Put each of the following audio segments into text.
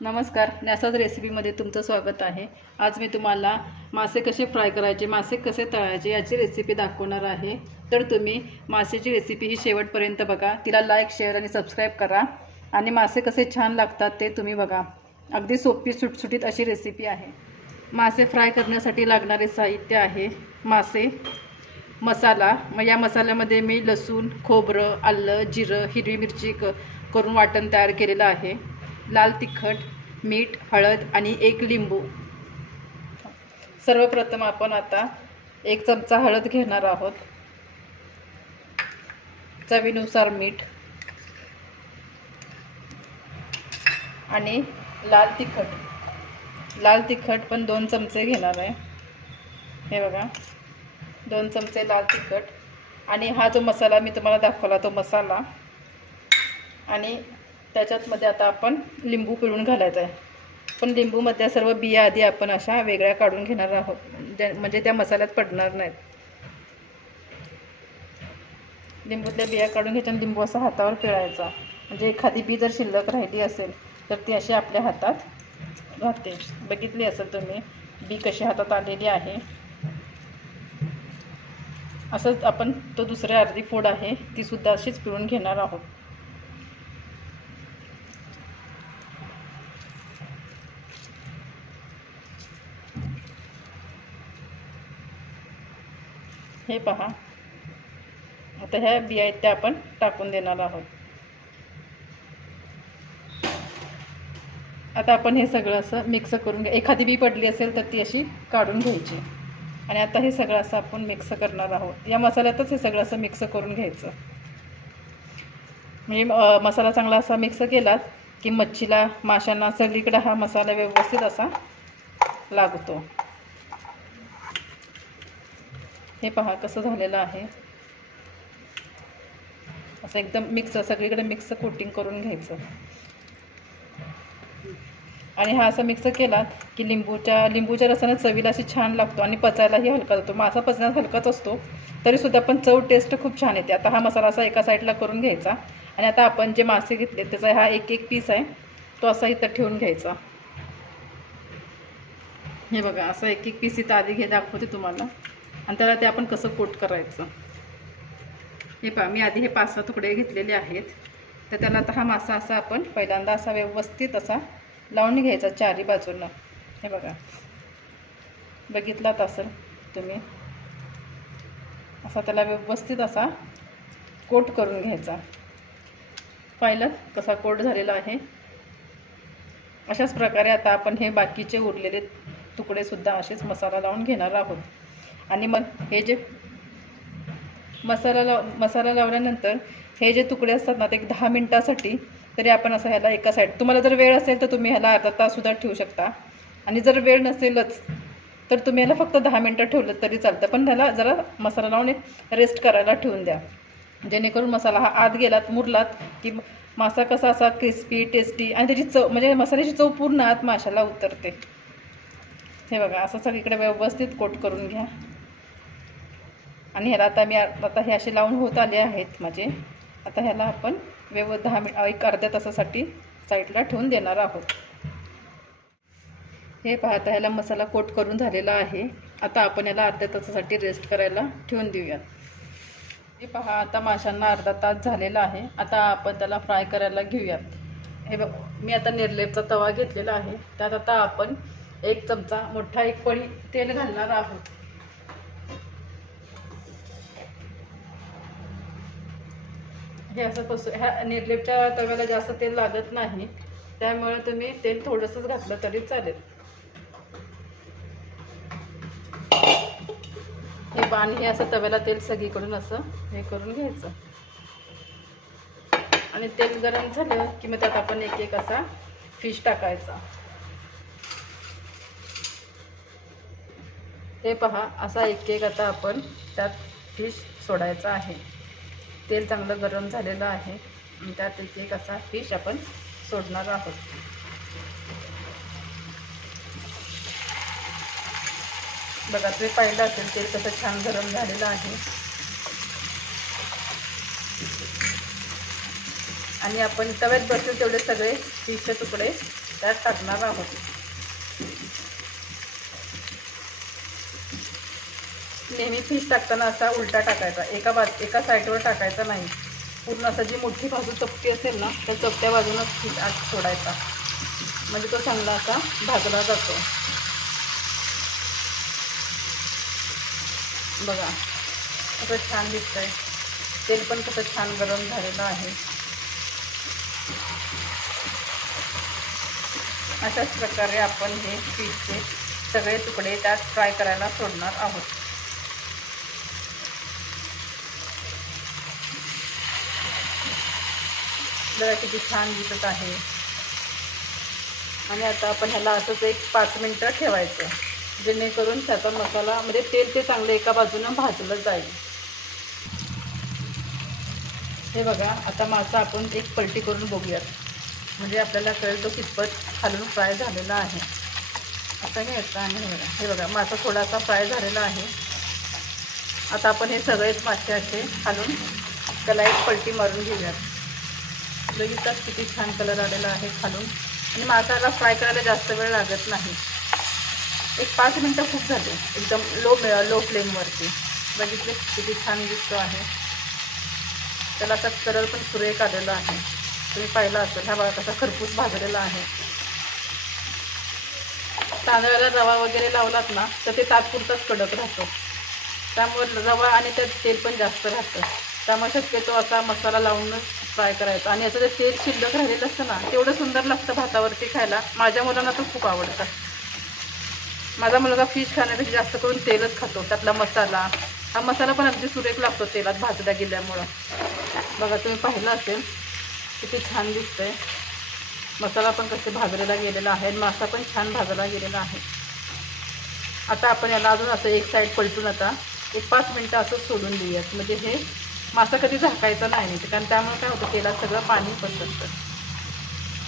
नमस्कार. नॅसाज रेसिपीमध्ये तुमचं स्वागत आहे. आज मी तुम्हाला मासे कसे फ्राय करायचे मासे कसे तळायचे याची रेसिपी दाखवणार आहे. तर तुम्ही मासेची रेसिपी ही शेवटपर्यंत बघा. तिला लाईक शेअर आणि सबस्क्राईब करा. आणि मासे कसे छान लागतात ते तुम्ही बघा. अगदी सोपी सुटसुटीत अशी रेसिपी आहे. मासे फ्राय करण्यासाठी लागणारे साहित्य आहे मासे मसाला. मग या मसाल्यामध्ये मी लसूण खोबरं आलं जिरं हिरवी मिरची क करून वाटण तयार केलेलं आहे. लाल तिखट मीठ हळद आणि एक लिंबू. सर्वप्रथम आपण आता एक चमचा हळद घेणार आहोत. चवीनुसार मीठ आणि लाल तिखट. लाल तिखट पण दोन चमचे घेणार आहे. हे बघा. दोन चमचे लाल तिखट आणि हा जो मसाला मी तुम्हाला दाखवला तो मसाला आणि त्याच्यातमध्ये आता आपण लिंबू पिळून घालायचा आहे पण लिंबूमध्ये सर्व बिया आधी आपण अशा वेगळ्या काढून घेणार आहोत. ज्या- म्हणजे त्या मसाल्यात पडणार नाहीत. लिंबूतल्या बिया काढून घ्यायच्या लिंबू असा हातावर पिळायचा. म्हणजे एखादी बी जर शिल्लक राहिली असेल तर ती अशी आपल्या हातात राहते. बघितली असेल तुम्ही बी कशी हातात आलेली आहे. असंच आपण तो दुसरी अर्धी फोड आहे ती सुद्धा अशीच पिळून घेणार आहोत. हे पहा. आता ह्या बिया आहेत त्या आपण टाकून देणार आहोत. आता आपण हे सगळं असं मिक्स करून घ्या. एखादी बी पडली असेल तर ती अशी काढून घ्यायची. आणि आता हे सगळं असं आपण मिक्स करणार आहोत. या मसाल्यातच हे सगळं असं मिक्स करून घ्यायचं. म्हणजे मसाला चांगला असा मिक्स केलात की मच्छीला माशांना सगळीकडे हा मसाला व्यवस्थित असा लागतो. हे पहा कसं झालेलं आहे. असं एकदम मिक्स सगळीकडे मिक्स कोटिंग करून घ्यायचं. आणि हा असं मिक्स केला की लिंबूच्या लिंबूच्या रसाने चवीला अशी छान लागतो आणि पचायलाही हलका जातो. मासा पचण्यात हलकाच असतो तरीसुद्धा पण चव टेस्ट खूप छान येते. आता हा मसाला असा एका साईडला करून घ्यायचा. आणि आता आपण जे मासे घेतले त्याचा हा एक एक पीस आहे तो असा इथं ठेवून घ्यायचा. हे बघा असं एक एक पीस इथं आधी घे दाखवते तुम्हाला. आणि त्याला ते आपण कसं कोट करायचं? हे पहा मी आधी हे पाच सहा तुकडे घेतलेले आहेत. तर त्याला आता हा मासा असा आपण पहिल्यांदा असा व्यवस्थित असा लावून घ्यायचा चारी बाजूनं. हे बघा. बघितलात असेल तुम्ही? असा त्याला व्यवस्थित असा कोट करून घ्यायचा. पाहिलं कसा कोट झालेला आहे? अशाच प्रकारे आता आपण हे बाकीचे उरलेले तुकडेसुद्धा असेच मसाला लावून घेणार आहोत. आणि मग हे जे मसाला लाव मसाला लावल्यानंतर हे जे तुकडे असतात ना ते एक दहा मिनटासाठी तरी आपण असं ह्याला एका साईड तुम्हाला जर वेळ असेल तर तुम्ही ह्याला अर्धा ताससुद्धा ठेवू शकता. आणि जर वेळ नसेलच तर तुम्ही ह्याला फक्त दहा मिनटं ठेवलं तरी चालतं. पण ह्याला जरा मसाला लावून एक रेस्ट करायला ठेवून द्या. जेणेकरून मसाला हा आत गेलात मुरलात की मासा कसा असा क्रिस्पी टेस्टी आणि त्याची चव म्हणजे मसाल्याची चव पूर्ण आत माशाला उतरते. हे बघा असं सगळीकडे व्यवस्थित कोट करून घ्या. आणि ह्याला आता मी आता हे असे लावून होत आले आहेत माझे. आता ह्याला आपण व्यव दहा मिनिट एक अर्ध्या तासासाठी साईडला ठेवून देणार आहोत. हे पाहता ह्याला मसाला कोट करून झालेला आहे. आता आपण याला अर्ध्या तासासाठी रेस्ट करायला ठेवून देऊयात. हे पहा आता माशांना अर्धा तास झालेला आहे. आता आपण त्याला फ्राय करायला घेऊयात. हे बघ मी आता निर्लेपचा तवा घेतलेला आहे. त्यात आता आपण एक चमचा मोठा एक पळी तेल घालणार आहोत. हे असं कसं ह्या निर्लेपच्या तव्याला जास्त तेल लागत नाही. त्यामुळे तुम्ही तेल थोडंसंच घातलं तरी चालेल. हे बाण हे असं तव्याला तेल सगळीकडून असं हे करून घ्यायचं. आणि तेल गरम झालं की मग त्यात आपण एक एक असा फिश टाकायचा. हे पहा असा एक एक आता आपण त्यात फिश सोडायचा आहे. तेल चांगलं गरम झालेलं आहे. आणि त्यात एक एक असा फिश आपण सोडणार आहोत. बघा तुम्ही पाहिलं असेल तेल कसं छान गरम झालेलं आहे. आणि आपण तव्यात बसेल तेवढे सगळे फिशचे तुकडे त्यात टाकणार आहोत. नेहमी फिश टाकताना असा उलटा टाकायचा. एका बाज एका साईडवर टाकायचा नाही. पूर्ण असं जी मोठी बाजू चपटी असेल ना त्या चपट्या बाजूनं फिश आत सोडायचा. म्हणजे तो चांगला असा भाजला जातो. बघा असं छान दिसतंय. तेल पण कसं छान गरम झालेलं आहे. अशाच प्रकारे आपण हे पीठचे सगळे तुकडे त्यात फ्राय करायला सोडणार आहोत. बघा किती छान दिसत आहे. आणि आता आपण ह्याला असंच एक पाच मिनटं ठेवायचं. जेणेकरून त्याचा मसाला म्हणजे तेल ते चांगलं एका बाजूनं भाजलं जाईल. हे बघा आता मासा आपण एक पलटी करून बघूयात. म्हणजे आपल्याला कळेल तो कितपत खालून फ्राय झालेला आहे. आता घ्यायचा आणि हे बघा हे बघा मासा थोडासा फ्राय झालेला आहे. आता आपण हे सगळेच मासे असे खालून त्याला एक पलटी मारून घेऊयात. बघितलाच किती छान कलर आलेला आहे खालून. आणि मासाला फ्राय करायला जास्त वेळ लागत नाही. एक पाच मिनटं खूप झाले. एकदम लो लो फ्लेमवरती बघितले किती छान दिसतो आहे. त्याला आता कलर पण सुरेख आलेला आहे. तुम्ही पाहिला असेल हा बघा कसा खरपूस भाजलेला आहे. तांदळाला रवा वगैरे लावलात ना तर ते तात्पुरताच कडक राहतो. त्यामुळे रवा आणि त्यात तेल पण जास्त राहतं. त्यामुळे शक्यतो असा मसाला लावूनच फ्राय करायचं. आणि याचं जे तेल शिल्लक राहिलेलं असतं ना तेवढं सुंदर लागतं भातावरती खायला. माझ्या मुलांना तर खूप आवडतं. माझा मुलगा फिश खाण्यापेक्षा जास्त करून तेलच खातो. त्यातला मसाला. हा मसाला पण अगदी सुरेख लागतो तेलात भाजला गेल्यामुळं. बघा तुम्ही पाहिलं असेल किती छान दिसतंय. मसाला पण कसे भाजलेला गेलेला आहे. मासा पण छान भाजला गेलेला आहे. आता आपण याला अजून असं एक साईड पलटून आता एक पाच मिनटं असं सोडून देऊयात. म्हणजे हे मासा कधी झाकायचा नाही नाही कारण त्यामुळे काय होतं तेलात सगळं पाणी पसरतं.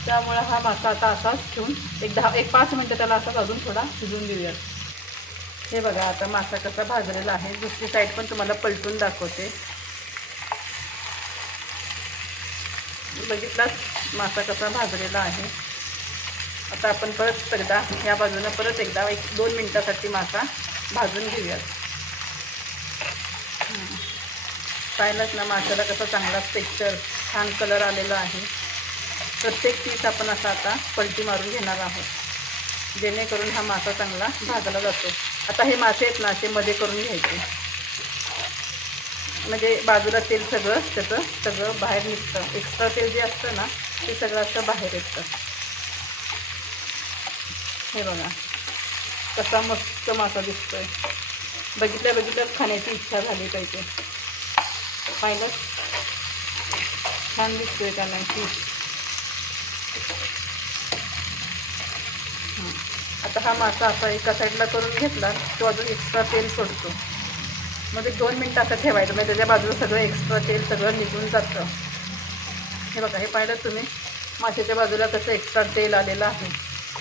त्यामुळं हा मासा आता असाच ठेवून एक दहा एक पाच मिनटं त्याला असाच अजून थोडा शिजून देऊयात. हे बघा आता मासा कसा भाजलेला आहे. दुसरी साईड पण तुम्हाला पलटून दाखवते. बघितलाच मासा कसा भाजलेला आहे. आता आपण परत एकदा या बाजूनं परत एकदा एक दोन मिनटासाठी मासा भाजून घेऊयात हं. पाहिलंच ना माशाला कसा चांगला टेक्स्चर छान कलर आलेला आहे. प्रत्येक पीस आपण असा आता पलटी मारून घेणार आहोत. जेणेकरून हा मासा चांगला भाजला जातो. आता हे मासे आहेत ना असे मध्ये करून घ्यायचे. म्हणजे बाजूला तेल सगळं त्याचं सगळं बाहेर निघतं. एक्स्ट्रा तेल जे असतं ना ते सगळं असं बाहेर येतं. हे बघा. कसा मस्त मासा दिसतोय. बघितल्या बघितल्याच खाण्याची इच्छा झाली पाहिजे. पाहिलं. छान दिसतोय का नाही फिश आता हा मासा असा एका साईडला करून घेतला तो अजून एक्स्ट्रा तेल सोडतो. मग एक दोन मिनटं असं ठेवायचं म्हणजे त्याच्या बाजूला सगळं एक्स्ट्रा तेल सगळं निघून जातं. हे बघा हे पाहिलं तुम्ही? माशाच्या बाजूला कसं एक्स्ट्रा तेल आलेलं आहे.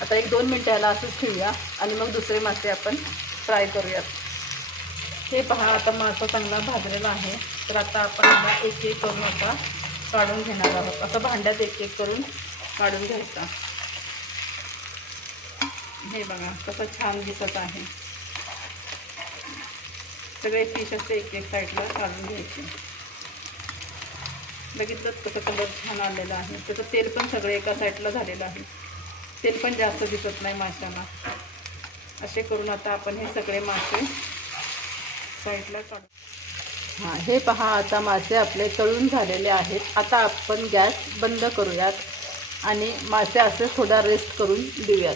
आता एक दोन मिनटं याला असंच ठेवूया आणि मग दुसरे मासे आपण फ्राय करूयात. हे पहा आता मासा चांगला भाजलेला आहे. तर आता आपण याला एक एक करून आता काढून घेणार आहोत. असं भांड्यात एक एक करून काढून घ्यायचा. हे बघा कसं छान दिसत आहे. सगळे फिश असे एक एक साईडला काढून घ्यायचे. बघितलंच कसं कलर छान आलेला आहे. त्याचं तेल पण सगळं एका साईडला झालेलं आहे. तेल पण जास्त दिसत नाही माशांना. असे करून आता आपण हे सगळे मासे साईडला काढू. हां हे पहा आता मासे आपले तळून झालेले आहेत. आता आपण गॅस बंद करूयात आणि मासे असे थोडा रेस्ट करून देऊयात.